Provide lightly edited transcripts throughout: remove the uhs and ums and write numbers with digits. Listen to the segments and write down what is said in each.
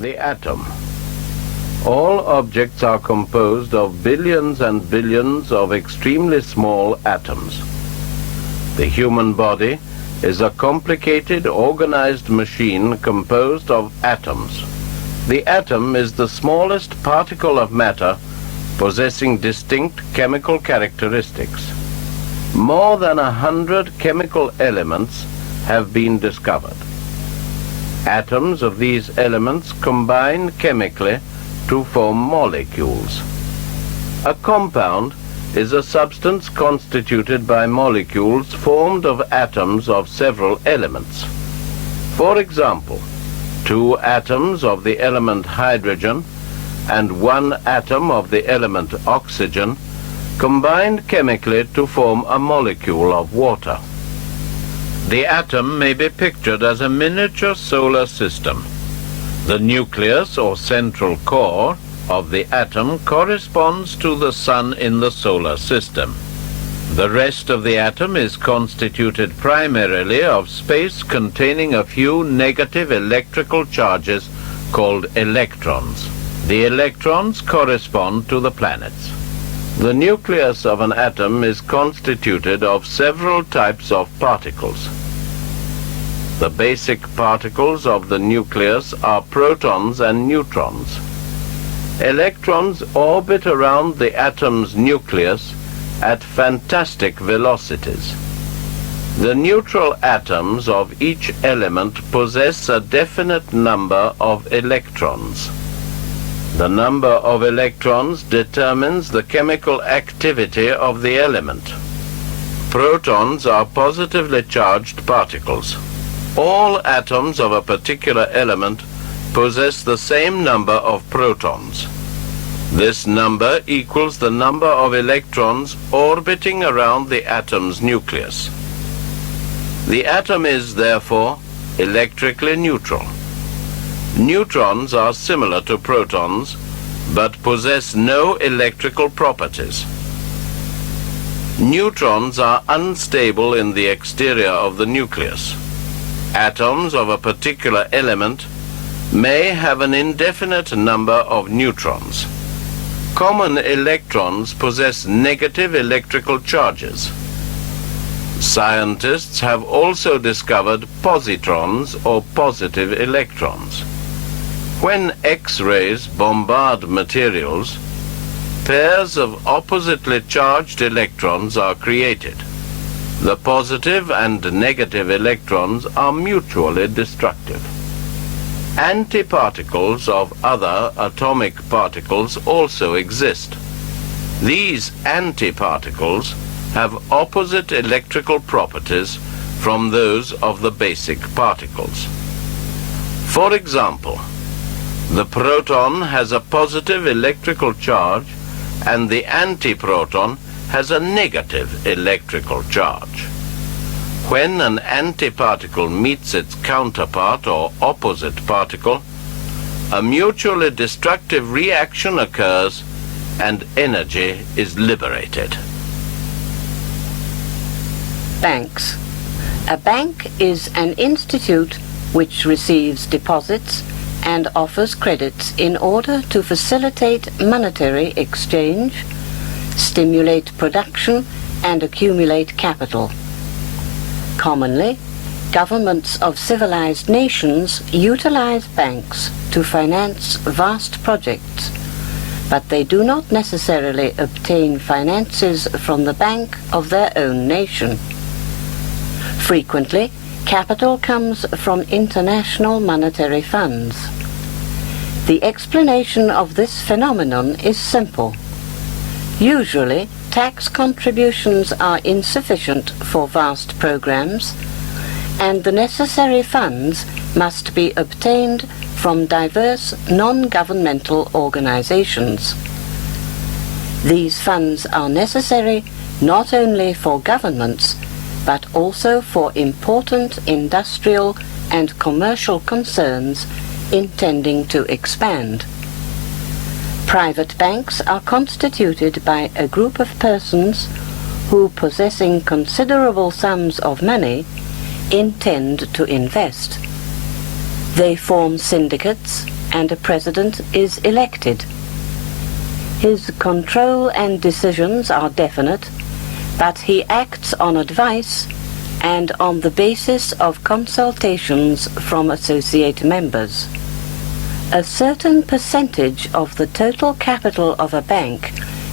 The atom. All objects are composed of billions and billions of extremely small atoms. The human body is a complicated, organized machine composed of atoms. The atom is the smallest particle of matter possessing distinct chemical characteristics. More than 100 chemical elements have been discovered. Atoms of these elements combine chemically to form molecules. A compound is a substance constituted by molecules formed of atoms of several elements. For example, 2 atoms of the element hydrogen and 1 atom of the element oxygen combined chemically to form a molecule of water. The atom may be pictured as a miniature solar system. The nucleus or central core of the atom corresponds to the sun in the solar system. The rest of the atom is constituted primarily of space containing a few negative electrical charges called electrons. The electrons correspond to the planets. The nucleus of an atom is constituted of several types of particles. The basic particles of the nucleus are protons and neutrons. Electrons orbit around the atom's nucleus at fantastic velocities. The neutral atoms of each element possess a definite number of electrons. The number of electrons determines the chemical activity of the element. Protons are positively charged particles. All atoms of a particular element possess the same number of protons. This number equals the number of electrons orbiting around the atom's nucleus. The atom is, therefore, electrically neutral. Neutrons are similar to protons, but possess no electrical properties. Neutrons are unstable in the exterior of the nucleus. Atoms of a particular element may have an indefinite number of neutrons. Common electrons possess negative electrical charges. Scientists have also discovered positrons or positive electrons. When X-rays bombard materials, pairs of oppositely charged electrons are created. The positive and negative electrons are mutually destructive. Antiparticles of other atomic particles also exist. These antiparticles have opposite electrical properties from those of the basic particles. For example, the proton has a positive electrical charge and the antiproton has a negative electrical charge. When an antiparticle meets its counterpart or opposite particle, a mutually destructive reaction occurs and energy is liberated. Banks. A bank is an institute which receives deposits and offers credits in order to facilitate monetary exchange, stimulate production, and accumulate capital. Commonly, governments of civilized nations utilize banks to finance vast projects, but they do not necessarily obtain finances from the bank of their own nation. Frequently, capital comes from international monetary funds. The explanation of this phenomenon is simple. Usually, tax contributions are insufficient for vast programs, and the necessary funds must be obtained from diverse non-governmental organizations. These funds are necessary not only for governments, but also for important industrial and commercial concerns intending to expand. Private banks are constituted by a group of persons who, possessing considerable sums of money, intend to invest. They form syndicates, and a president is elected. His control and decisions are definite, but he acts on advice and on the basis of consultations from associate members. A certain percentage of the total capital of a bank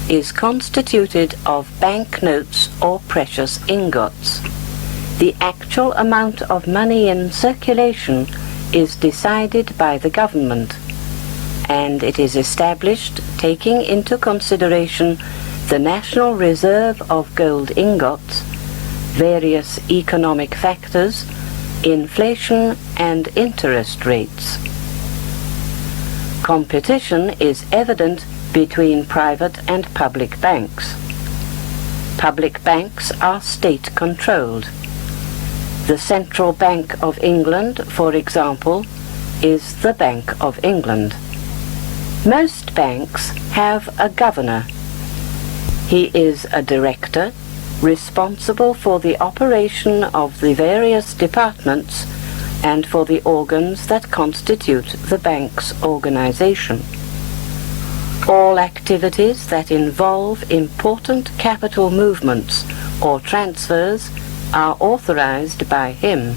is constituted of banknotes or precious ingots. The actual amount of money in circulation is decided by the government, and it is established taking into consideration the national reserve of gold ingots, various economic factors, inflation and interest rates. Competition is evident between private and public banks. Public banks are state-controlled. The Central Bank of England, for example, is the Bank of England. Most banks have a governor. He is a director responsible for the operation of the various departments and for the organs that constitute the bank's organization. All activities that involve important capital movements or transfers are authorized by him.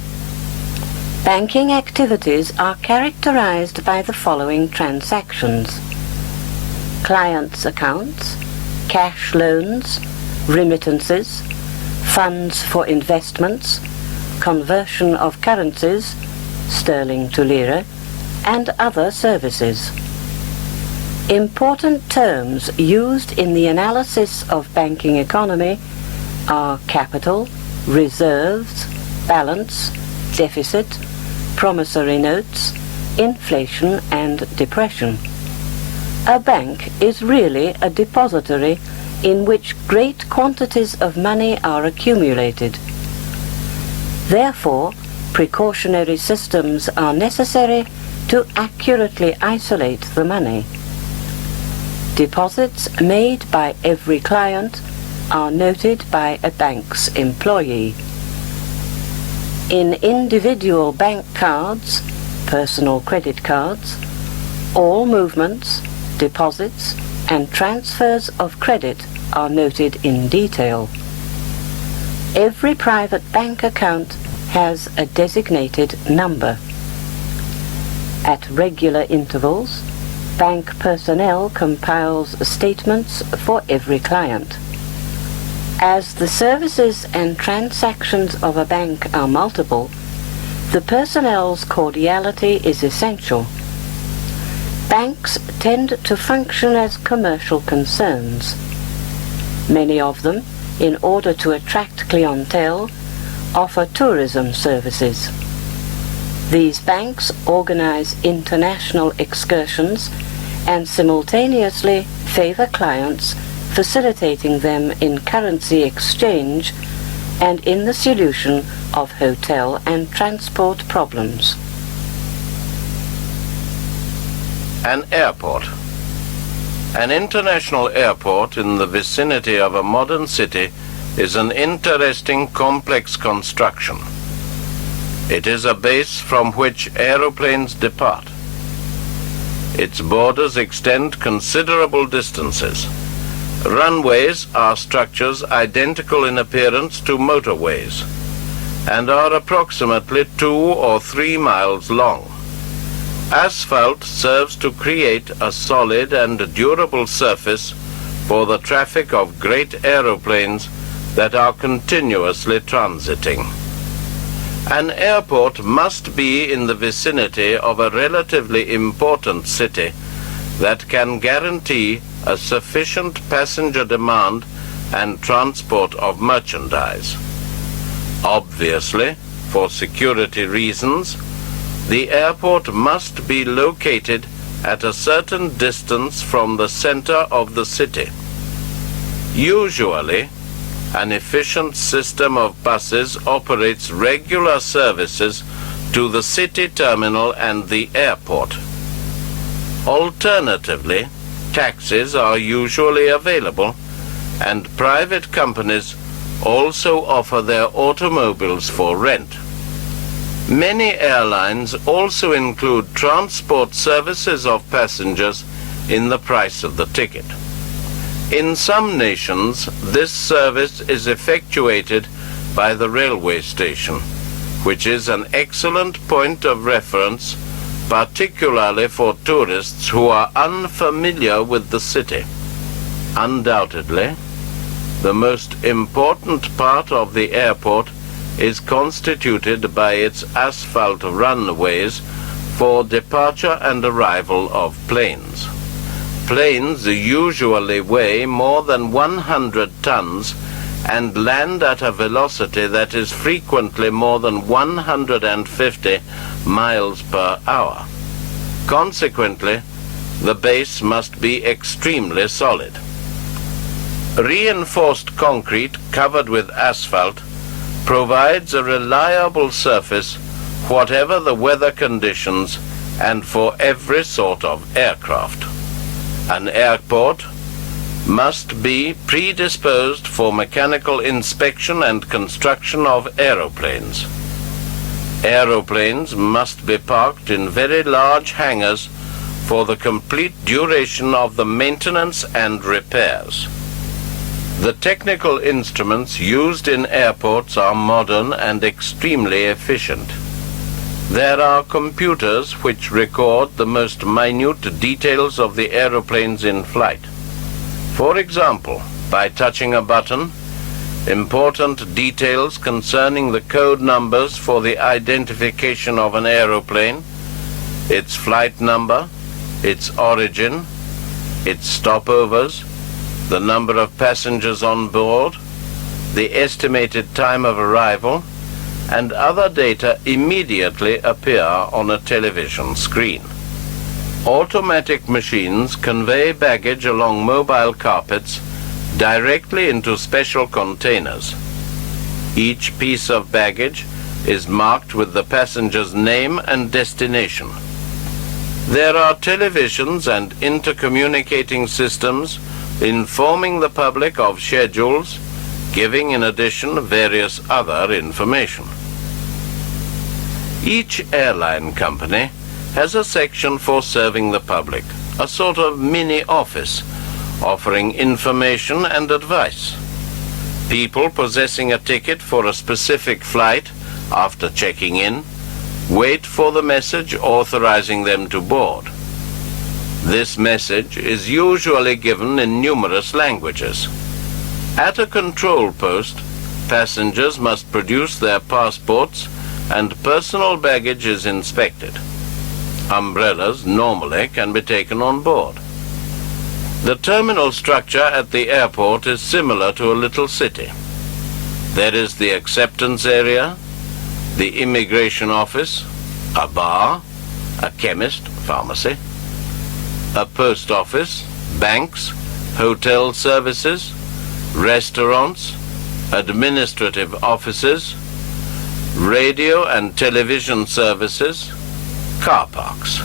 Banking activities are characterized by the following transactions: clients' accounts, cash loans, remittances, funds for investments, conversion of currencies, sterling to lira, and other services. Important terms used in the analysis of banking economy are capital, reserves, balance, deficit, promissory notes, inflation and depression. A bank is really a depository in which great quantities of money are accumulated. Therefore, precautionary systems are necessary to accurately isolate the money. Deposits made by every client are noted by a bank's employee. In individual bank cards, personal credit cards, all movements, deposits, and transfers of credit are noted in detail. Every private bank account has a designated number. At regular intervals, bank personnel compiles statements for every client. As the services and transactions of a bank are multiple, the personnel's cordiality is essential. Banks tend to function as commercial concerns. Many of them, in order to attract clientele, offer tourism services. These banks organize international excursions and simultaneously favor clients, facilitating them in currency exchange and in the solution of hotel and transport problems. An airport. An international airport in the vicinity of a modern city is an interesting, complex construction. It is a base from which aeroplanes depart. Its borders extend considerable distances. Runways are structures identical in appearance to motorways and are approximately 2 or 3 miles long. Asphalt serves to create a solid and durable surface for the traffic of great aeroplanes that are continuously transiting. An airport must be in the vicinity of a relatively important city that can guarantee a sufficient passenger demand and transport of merchandise. Obviously, for security reasons, the airport must be located at a certain distance from the center of the city. Usually, an efficient system of buses operates regular services to the city terminal and the airport. Alternatively, taxis are usually available, and private companies also offer their automobiles for rent. Many airlines also include transport services of passengers in the price of the ticket. In some nations, this service is effectuated by the railway station, which is an excellent point of reference, particularly for tourists who are unfamiliar with the city. Undoubtedly, the most important part of the airport is constituted by its asphalt runways for departure and arrival of planes. Planes usually weigh more than 100 tons and land at a velocity that is frequently more than 150 miles per hour. Consequently, the base must be extremely solid. Reinforced concrete covered with asphalt provides a reliable surface whatever the weather conditions and for every sort of aircraft. An airport must be predisposed for mechanical inspection and construction of aeroplanes. Aeroplanes must be parked in very large hangars for the complete duration of the maintenance and repairs. The technical instruments used in airports are modern and extremely efficient. There are computers which record the most minute details of the aeroplanes in flight. For example, by touching a button, important details concerning the code numbers for the identification of an aeroplane, its flight number, its origin, its stopovers, the number of passengers on board, the estimated time of arrival, and other data immediately appear on a television screen. Automatic machines convey baggage along mobile carpets directly into special containers. Each piece of baggage is marked with the passenger's name and destination. There are televisions and intercommunicating systems informing the public of schedules, giving in addition various other information. Each airline company has a section for serving the public, a sort of mini office, offering information and advice. People possessing a ticket for a specific flight, after checking in, wait for the message authorizing them to board. This message is usually given in numerous languages. At a control post, passengers must produce their passports and personal baggage is inspected. Umbrellas normally can be taken on board. The terminal structure at the airport is similar to a little city. There is the acceptance area, the immigration office, a bar, a chemist, pharmacy, a post office, banks, hotel services, restaurants, administrative offices, radio and television services, car parks.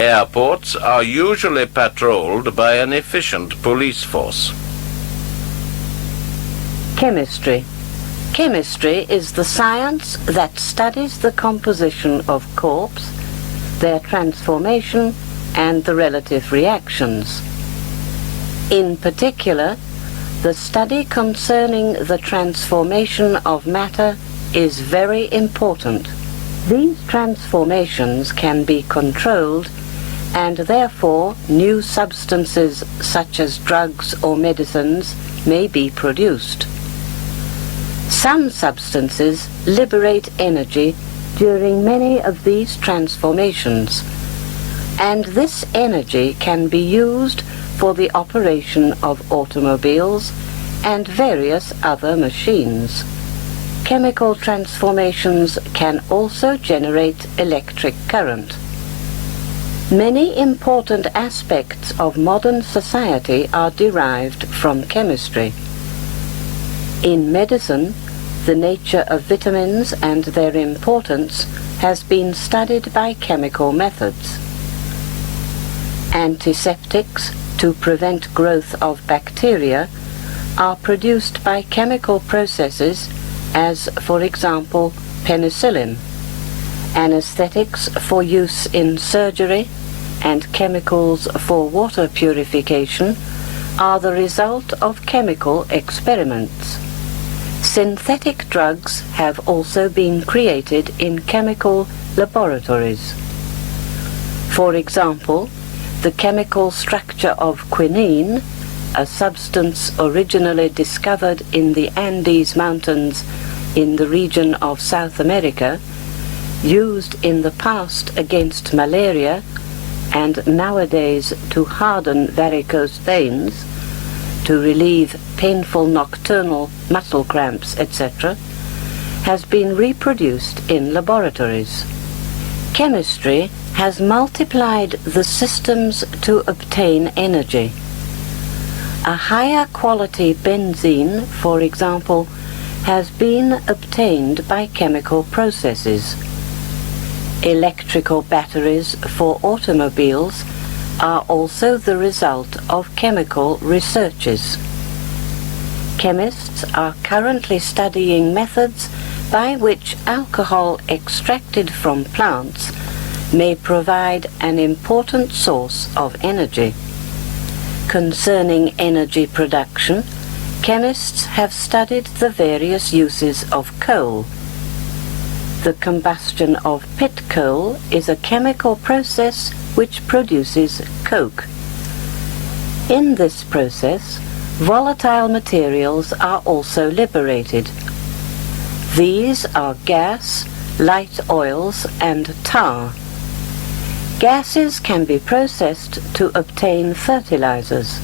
Airports are usually patrolled by an efficient police force. Chemistry. Chemistry is the science that studies the composition of corpses, their transformation, and the relative reactions. In particular, the study concerning the transformation of matter is very important. These transformations can be controlled, and therefore new substances such as drugs or medicines may be produced. Some substances liberate energy during many of these transformations, and this energy can be used for the operation of automobiles and various other machines. Chemical transformations can also generate electric current. Many important aspects of modern society are derived from chemistry. In medicine, the nature of vitamins and their importance has been studied by chemical methods. Antiseptics, to prevent growth of bacteria, are produced by chemical processes as, for example, penicillin. Anesthetics for use in surgery and chemicals for water purification are the result of chemical experiments. Synthetic drugs have also been created in chemical laboratories. For example, the chemical structure of quinine, a substance originally discovered in the Andes Mountains in the region of South America, used in the past against malaria and nowadays to harden varicose veins, to relieve painful nocturnal muscle cramps, etc., has been reproduced in laboratories. Chemistry has multiplied the systems to obtain energy. A higher quality benzene, for example, has been obtained by chemical processes. Electrical batteries for automobiles are also the result of chemical researches. Chemists are currently studying methods by which alcohol extracted from plants may provide an important source of energy. Concerning energy production, chemists have studied the various uses of coal. The combustion of pit coal is a chemical process which produces coke. In this process, volatile materials are also liberated. These are gas, light oils, and tar. Gases can be processed to obtain fertilizers.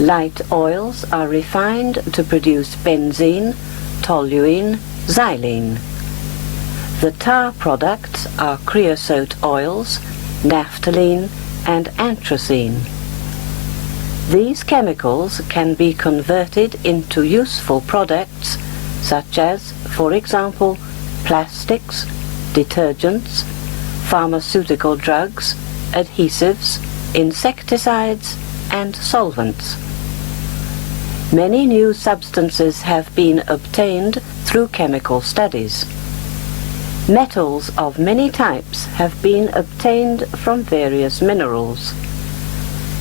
Light oils are refined to produce benzene, toluene, xylene. The tar products are creosote oils, naphthalene, and anthracene. These chemicals can be converted into useful products such as, for example, plastics, detergents, pharmaceutical drugs, adhesives, insecticides, and solvents. Many new substances have been obtained through chemical studies. Metals of many types have been obtained from various minerals.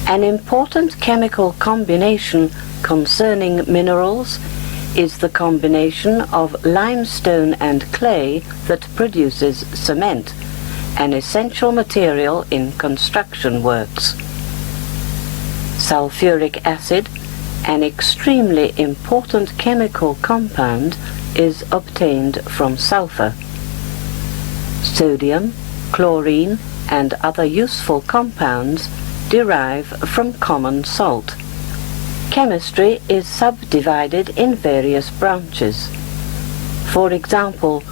An important chemical combination concerning minerals is the combination of limestone and clay that produces cement, an essential material in construction works. Sulfuric acid, an extremely important chemical compound, is obtained from sulfur. Sodium, chlorine, and other useful compounds derive from common salt. Chemistry is subdivided in various branches. For example,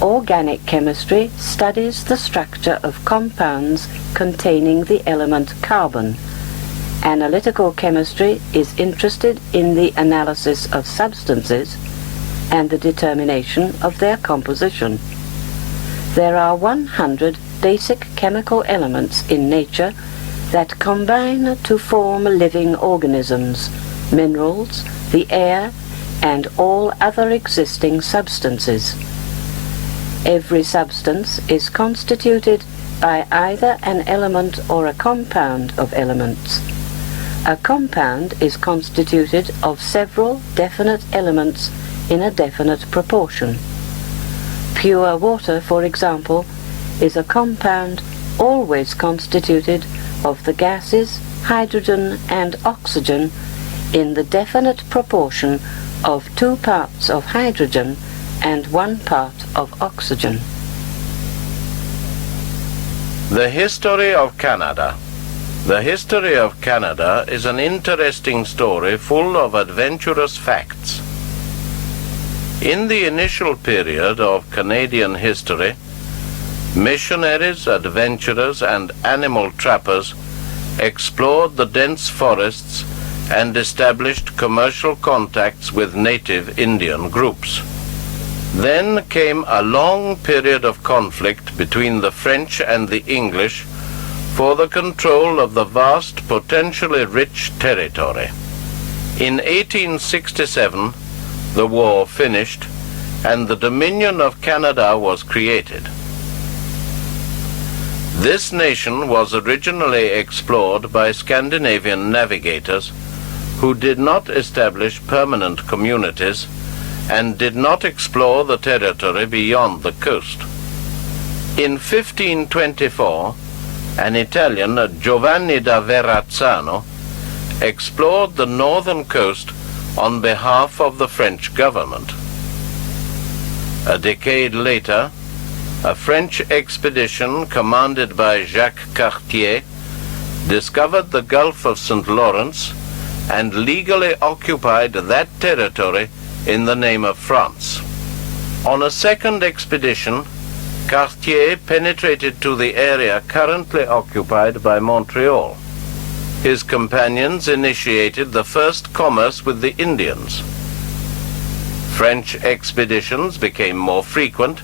organic chemistry studies the structure of compounds containing the element carbon. Analytical chemistry is interested in the analysis of substances and the determination of their composition. There are 100 basic chemical elements in nature that combine to form living organisms, minerals, the air, and all other existing substances. Every substance is constituted by either an element or a compound of elements. A compound is constituted of several definite elements in a definite proportion. Pure water, for example, is a compound always constituted of the gases hydrogen and oxygen in the definite proportion of 2 parts of hydrogen and 1 part of oxygen. The history of Canada. The history of Canada is an interesting story full of adventurous facts. In the initial period of Canadian history, missionaries, adventurers, and animal trappers explored the dense forests and established commercial contacts with native Indian groups. Then came a long period of conflict between the French and the English for the control of the vast, potentially rich territory. In 1867, the war finished, and the Dominion of Canada was created. This nation was originally explored by Scandinavian navigators who did not establish permanent communities and did not explore the territory beyond the coast. In 1524, an Italian, Giovanni da Verrazzano, explored the northern coast on behalf of the French government. A decade later, a French expedition commanded by Jacques Cartier discovered the Gulf of St. Lawrence and legally occupied that territory in the name of France. On a second expedition, Cartier penetrated to the area currently occupied by Montreal. His companions initiated the first commerce with the Indians. French expeditions became more frequent,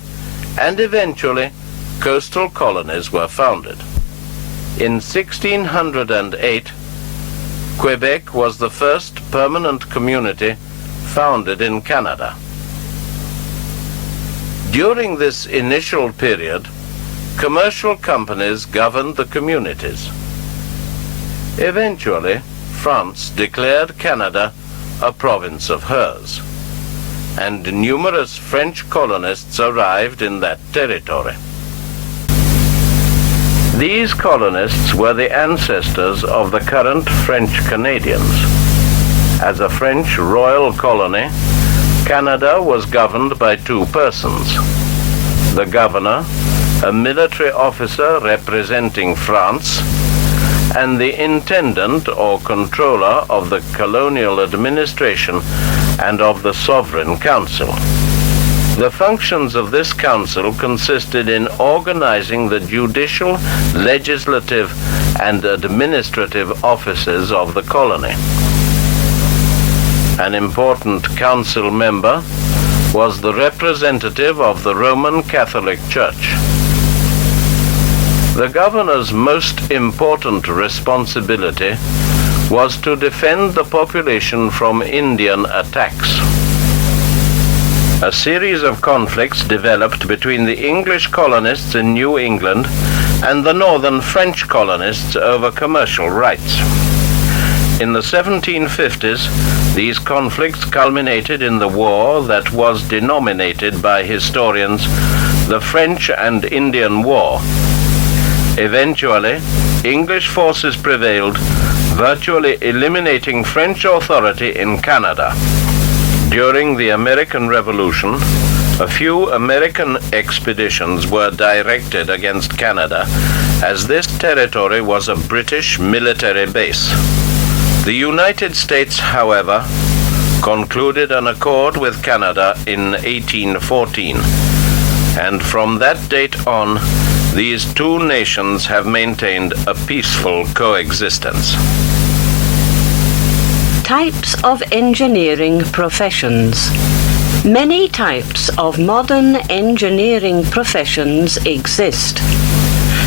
and eventually coastal colonies were founded. In 1608, Quebec was the first permanent community founded in Canada. During this initial period, commercial companies governed the communities. Eventually, France declared Canada a province of hers, and numerous French colonists arrived in that territory. These colonists were the ancestors of the current French Canadians. As a French royal colony, Canada was governed by two persons: the governor, a military officer representing France, and the intendant or controller of the colonial administration and of the Sovereign Council. The functions of this council consisted in organizing the judicial, legislative, and administrative offices of the colony. An important council member was the representative of the Roman Catholic Church. The governor's most important responsibility was to defend the population from Indian attacks. A series of conflicts developed between the English colonists in New England and the northern French colonists over commercial rights. In the 1750s, these conflicts culminated in the war that was denominated by historians the French and Indian War. Eventually, English forces prevailed, virtually eliminating French authority in Canada. During the American Revolution, a few American expeditions were directed against Canada, as this territory was a British military base. The United States, however, concluded an accord with Canada in 1814, and from that date on, these two nations have maintained a peaceful coexistence. Types of engineering professions. Many types of modern engineering professions exist.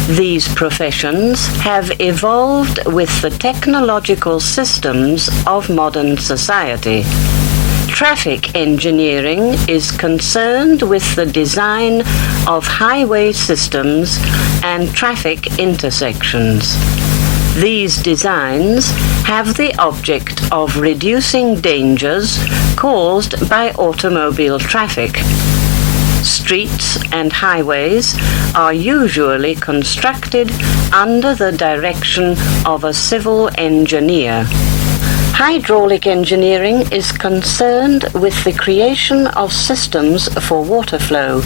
These professions have evolved with the technological systems of modern society. Traffic engineering is concerned with the design of highway systems and traffic intersections. These designs have the object of reducing dangers caused by automobile traffic. Streets and highways are usually constructed under the direction of a civil engineer. Hydraulic engineering is concerned with the creation of systems for water flow.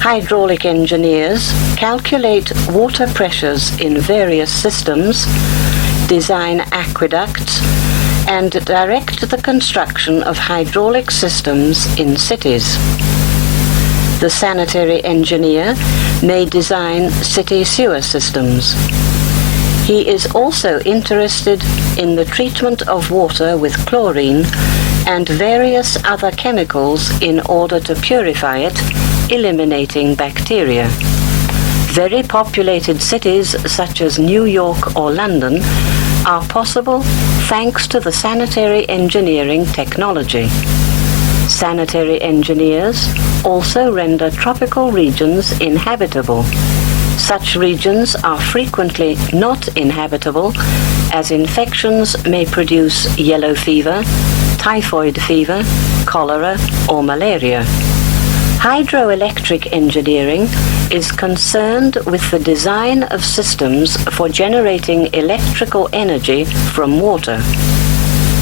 Hydraulic engineers calculate water pressures in various systems, design aqueducts, and direct the construction of hydraulic systems in cities. The sanitary engineer may design city sewer systems. He is also interested in the treatment of water with chlorine and various other chemicals in order to purify it, eliminating bacteria. Very populated cities such as New York or London are possible thanks to the sanitary engineering technology. Sanitary engineers also render tropical regions inhabitable. Such regions are frequently not inhabitable, as infections may produce yellow fever, typhoid fever, cholera, or malaria. Hydroelectric engineering is concerned with the design of systems for generating electrical energy from water.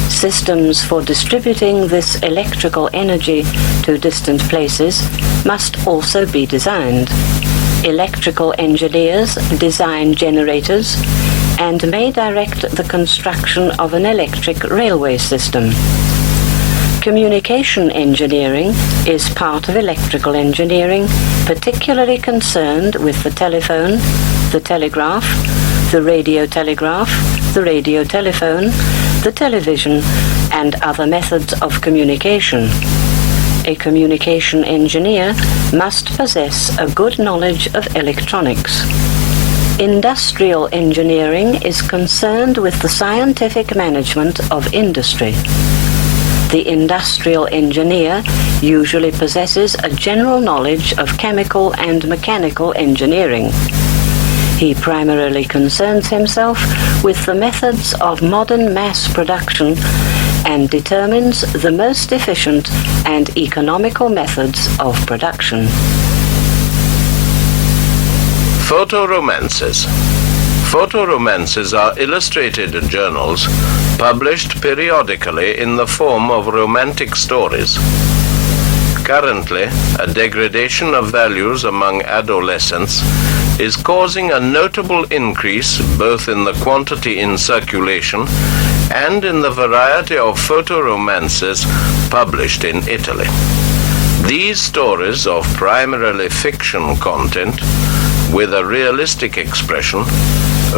Systems for distributing this electrical energy to distant places must also be designed. Electrical engineers design generators and may direct the construction of an electric railway system. Communication engineering is part of electrical engineering, particularly concerned with the telephone, the telegraph, the radio telegraph, the radio telephone, the television, and other methods of communication. A communication engineer must possess a good knowledge of electronics. Industrial engineering is concerned with the scientific management of industry. The industrial engineer usually possesses a general knowledge of chemical and mechanical engineering. He primarily concerns himself with the methods of modern mass production and determines the most efficient and economical methods of production. Photoromances. Photoromances are illustrated journals published periodically in the form of romantic stories. Currently, a degradation of values among adolescents is causing a notable increase both in the quantity in circulation and in the variety of photoromances published in Italy. These stories of primarily fiction content with a realistic expression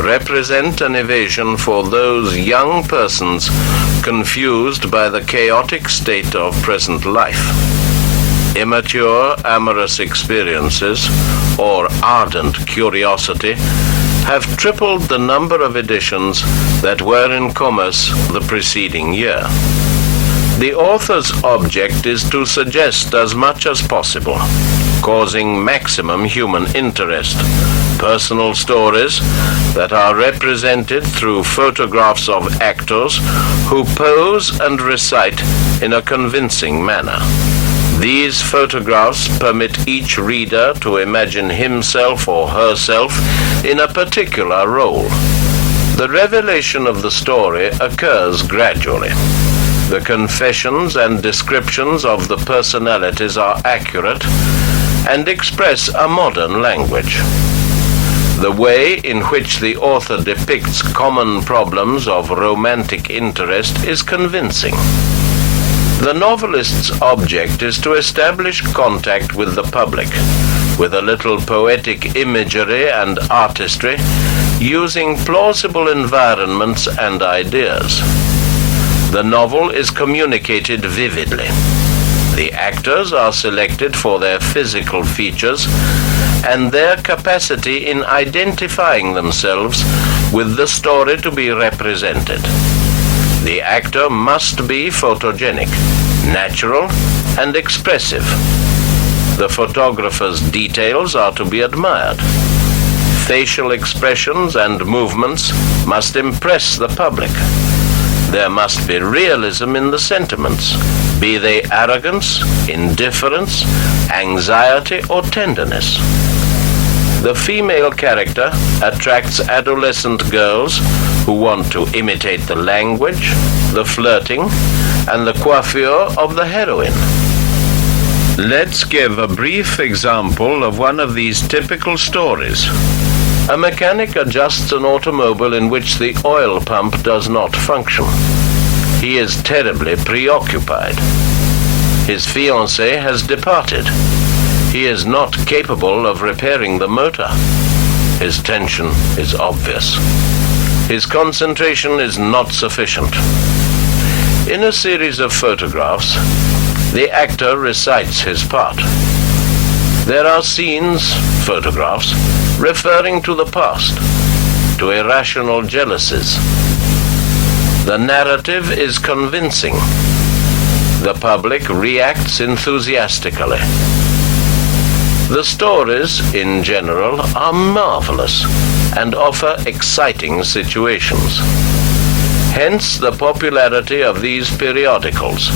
represent an evasion for those young persons confused by the chaotic state of present life. Immature amorous experiences or ardent curiosity have tripled the number of editions that were in commerce the preceding year. The author's object is to suggest as much as possible, causing maximum human interest, personal stories that are represented through photographs of actors who pose and recite in a convincing manner. These photographs permit each reader to imagine himself or herself in a particular role. The revelation of the story occurs gradually. The confessions and descriptions of the personalities are accurate and express a modern language. The way in which the author depicts common problems of romantic interest is convincing. The novelist's object is to establish contact with the public, with a little poetic imagery and artistry, using plausible environments and ideas. The novel is communicated vividly. The actors are selected for their physical features and their capacity in identifying themselves with the story to be represented. The actor must be photogenic, natural, and expressive. The photographer's details are to be admired. Facial expressions and movements must impress the public. There must be realism in the sentiments, be they arrogance, indifference, anxiety, or tenderness. The female character attracts adolescent girls who want to imitate the language, the flirting, and the coiffure of the heroine. Let's give a brief example of one of these typical stories. A mechanic adjusts an automobile in which the oil pump does not function. He is terribly preoccupied. His fiancée has departed. He is not capable of repairing the motor. His tension is obvious. His concentration is not sufficient. In a series of photographs, the actor recites his part. There are scenes, photographs, referring to the past, to irrational jealousies. The narrative is convincing. The public reacts enthusiastically. The stories, in general, are marvelous and offer exciting situations. Hence the popularity of these periodicals.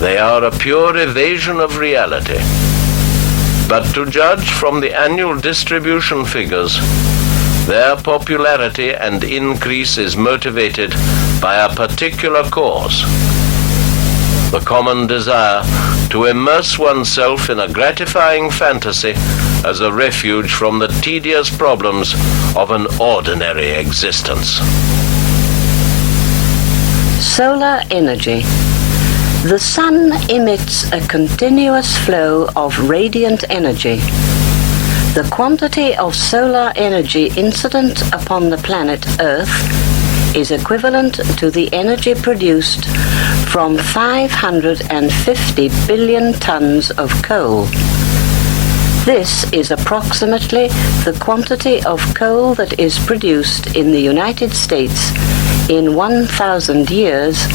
They are a pure evasion of reality. But to judge from the annual distribution figures, their popularity and increase is motivated by a particular cause: the common desire to immerse oneself in a gratifying fantasy as a refuge from the tedious problems of an ordinary existence. Solar energy. The sun emits a continuous flow of radiant energy. The quantity of solar energy incident upon the planet Earth is equivalent to the energy produced from 550 billion tons of coal. This is approximately the quantity of coal that is produced in the United States in 1,000 years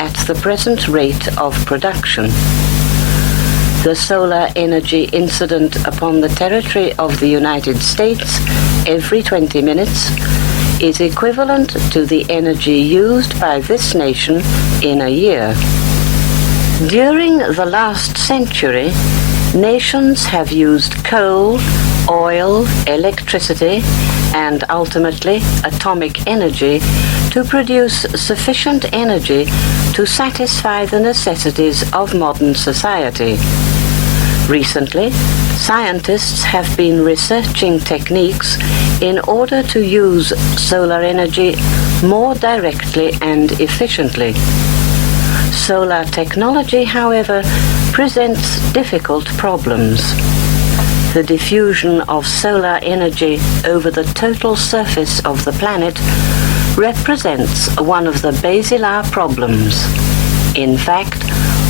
at the present rate of production. The solar energy incident upon the territory of the United States every 20 minutes is equivalent to the energy used by this nation in a year. During the last century, nations have used coal, oil, electricity, and ultimately atomic energy to produce sufficient energy to satisfy the necessities of modern society. Recently, scientists have been researching techniques in order to use solar energy more directly and efficiently. Solar technology, however, presents difficult problems. The diffusion of solar energy over the total surface of the planet represents one of the basilar problems. In fact,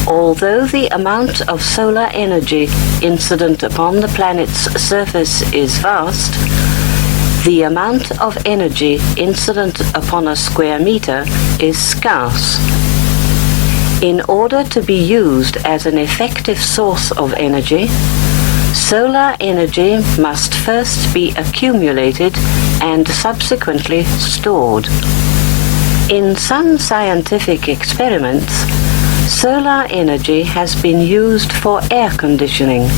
although the amount of solar energy incident upon the planet's surface is vast, the amount of energy incident upon a square meter is scarce. In order to be used as an effective source of energy, solar energy must first be accumulated and subsequently stored. In some scientific experiments, solar energy has been used for air conditioning,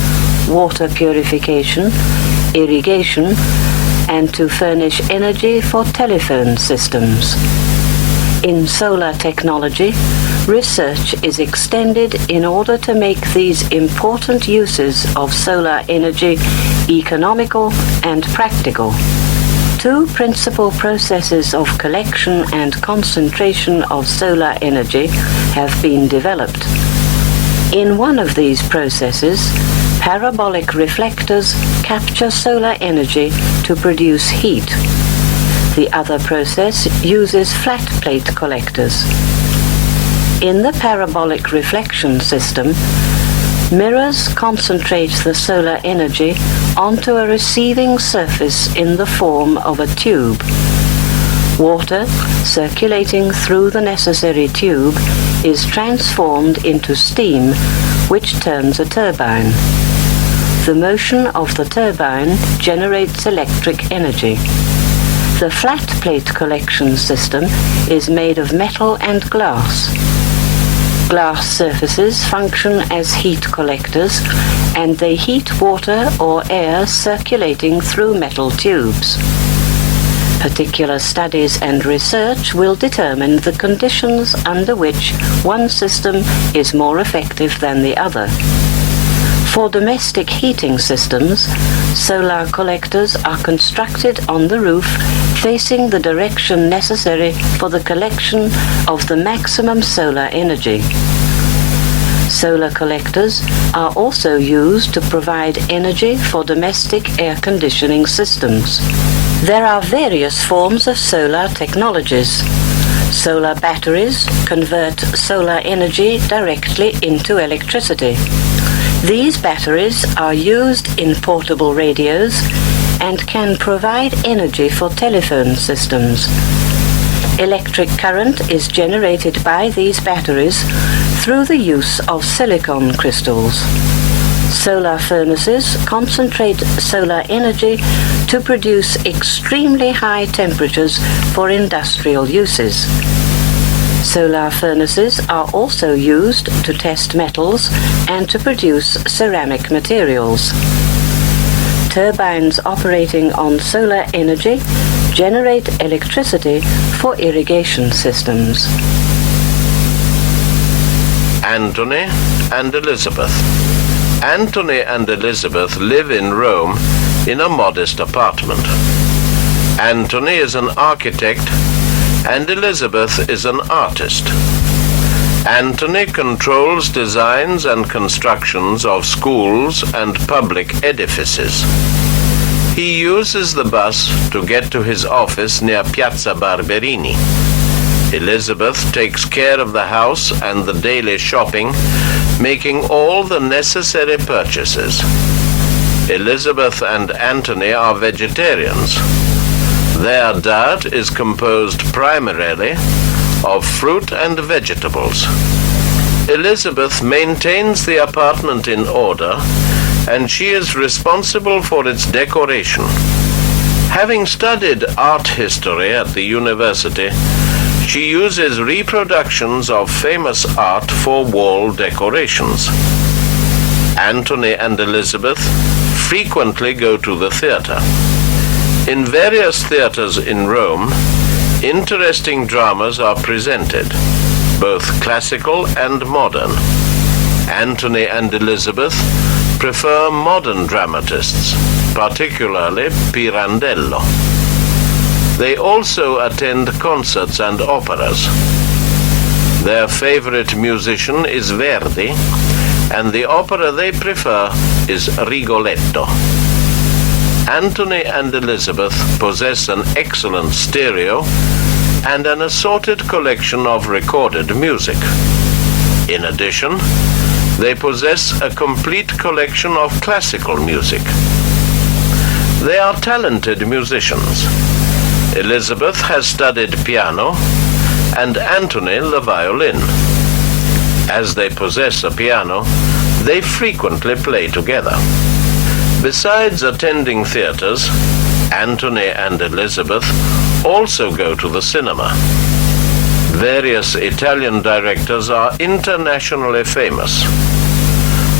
water purification, irrigation, and to furnish energy for telephone systems. In solar technology, research is extended in order to make these important uses of solar energy economical and practical. Two principal processes of collection and concentration of solar energy have been developed. In one of these processes, parabolic reflectors capture solar energy to produce heat. The other process uses flat plate collectors. In the parabolic reflection system, mirrors concentrate the solar energy onto a receiving surface in the form of a tube. Water, circulating through the necessary tube, is transformed into steam, which turns a turbine. The motion of the turbine generates electric energy. The flat plate collection system is made of metal and glass. Glass surfaces function as heat collectors, and they heat water or air circulating through metal tubes. Particular studies and research will determine the conditions under which one system is more effective than the other. For domestic heating systems, solar collectors are constructed on the roof facing the direction necessary for the collection of the maximum solar energy. Solar collectors are also used to provide energy for domestic air conditioning systems. There are various forms of solar technologies. Solar batteries convert solar energy directly into electricity. These batteries are used in portable radios and can provide energy for telephone systems. Electric current is generated by these batteries through the use of silicon crystals. Solar furnaces concentrate solar energy to produce extremely high temperatures for industrial uses. Solar furnaces are also used to test metals and to produce ceramic materials. Turbines operating on solar energy generate electricity for irrigation systems. Antony and Elizabeth. Antony and Elizabeth live in Rome in a modest apartment. Antony is an architect and Elizabeth is an artist. Antony controls designs and constructions of schools and public edifices. He uses the bus to get to his office near Piazza Barberini. Elizabeth takes care of the house and the daily shopping, making all the necessary purchases. Elizabeth and Antony are vegetarians. Their diet is composed primarily of fruit and vegetables. Elizabeth maintains the apartment in order, and she is responsible for its decoration. Having studied art history at the university, she uses reproductions of famous art for wall decorations. Antony and Elizabeth frequently go to the theater. In various theaters in Rome, interesting dramas are presented, both classical and modern. Antony and Elizabeth prefer modern dramatists, particularly Pirandello. They also attend concerts and operas. Their favorite musician is Verdi, and the opera they prefer is Rigoletto. Antony and Elizabeth possess an excellent stereo and an assorted collection of recorded music. In addition, they possess a complete collection of classical music. They are talented musicians. Elizabeth has studied piano and Antony the violin. As they possess a piano, they frequently play together. Besides attending theaters, Antony and Elizabeth also go to the cinema. Various Italian directors are internationally famous.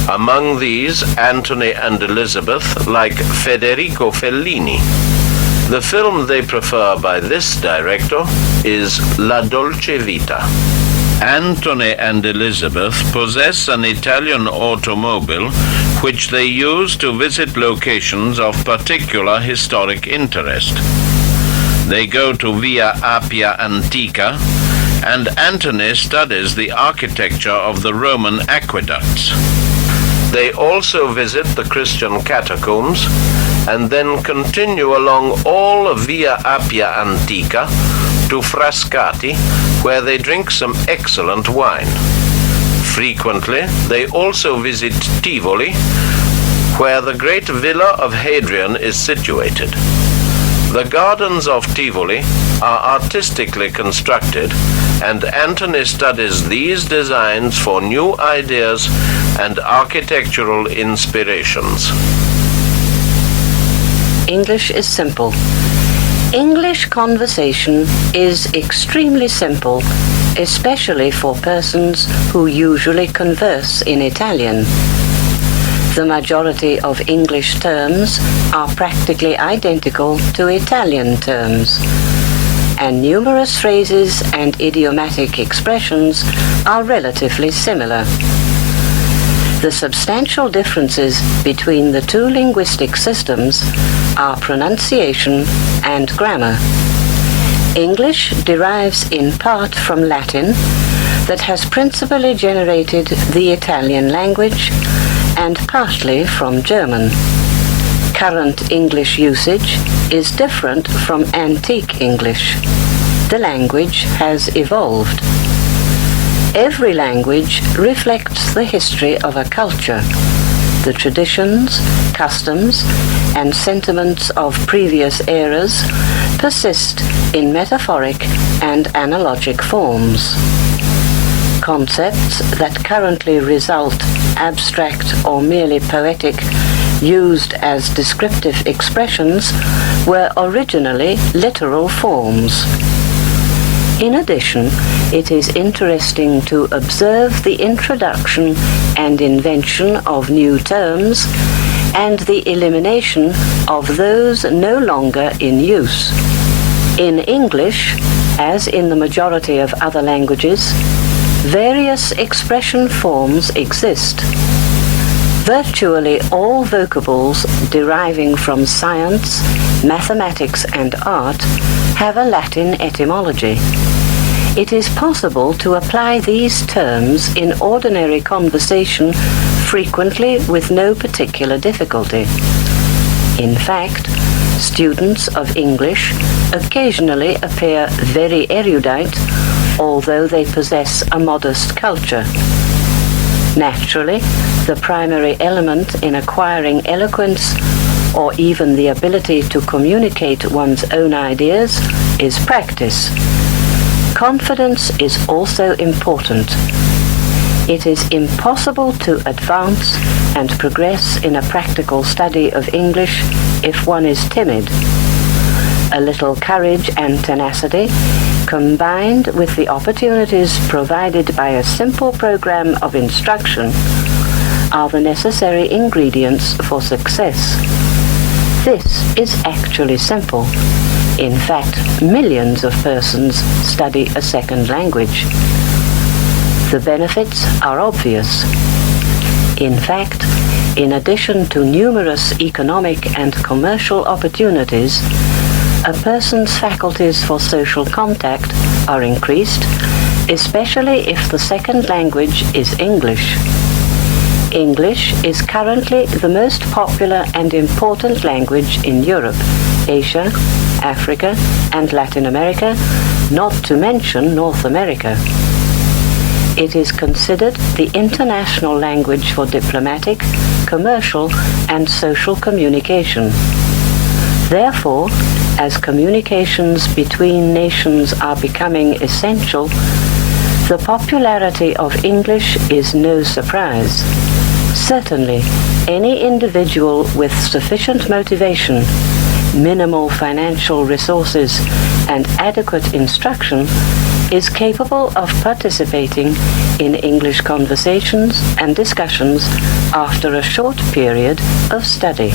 Among these, Antony and Elizabeth like Federico Fellini. The film they prefer by this director is La Dolce Vita. Antony and Elizabeth possess an Italian automobile which they use to visit locations of particular historic interest. They go to Via Appia Antica, and Antony studies the architecture of the Roman aqueducts. They also visit the Christian catacombs and then continue along all of Via Appia Antica to Frascati, where they drink some excellent wine. Frequently, they also visit Tivoli, where the great villa of Hadrian is situated. The gardens of Tivoli are artistically constructed, and Antony studies these designs for new ideas and architectural inspirations. English is simple. English conversation is extremely simple, especially for persons who usually converse in Italian. The majority of English terms are practically identical to Italian terms, and numerous phrases and idiomatic expressions are relatively similar. The substantial differences between the two linguistic systems are pronunciation and grammar. English derives in part from Latin, that has principally generated the Italian language, and partly from German. Current English usage is different from antique English. The language has evolved. Every language reflects the history of a culture. The traditions, customs, and sentiments of previous eras persist in metaphoric and analogic forms. Concepts that currently result abstract or merely poetic, used as descriptive expressions, were originally literal forms. In addition, it is interesting to observe the introduction and invention of new terms and the elimination of those no longer in use. In English, as in the majority of other languages, various expression forms exist. Virtually all vocables deriving from science, mathematics, and art have a Latin etymology. It is possible to apply these terms in ordinary conversation frequently with no particular difficulty. In fact, students of English occasionally appear very erudite, although they possess a modest culture. Naturally, the primary element in acquiring eloquence, or even the ability to communicate one's own ideas, is practice. Confidence is also important. It is impossible to advance and progress in a practical study of English if one is timid. A little courage and tenacity, combined with the opportunities provided by a simple program of instruction, are the necessary ingredients for success. This is actually simple. In fact, millions of persons study a second language. The benefits are obvious. In fact, in addition to numerous economic and commercial opportunities, a person's faculties for social contact are increased, especially if the second language is English. English is currently the most popular and important language in Europe, Asia, Africa, and Latin America, not to mention North America. It is considered the international language for diplomatic, commercial, and social communication. Therefore, as communications between nations are becoming essential, the popularity of English is no surprise. Certainly, any individual with sufficient motivation, minimal financial resources, and adequate instruction is capable of participating in English conversations and discussions after a short period of study.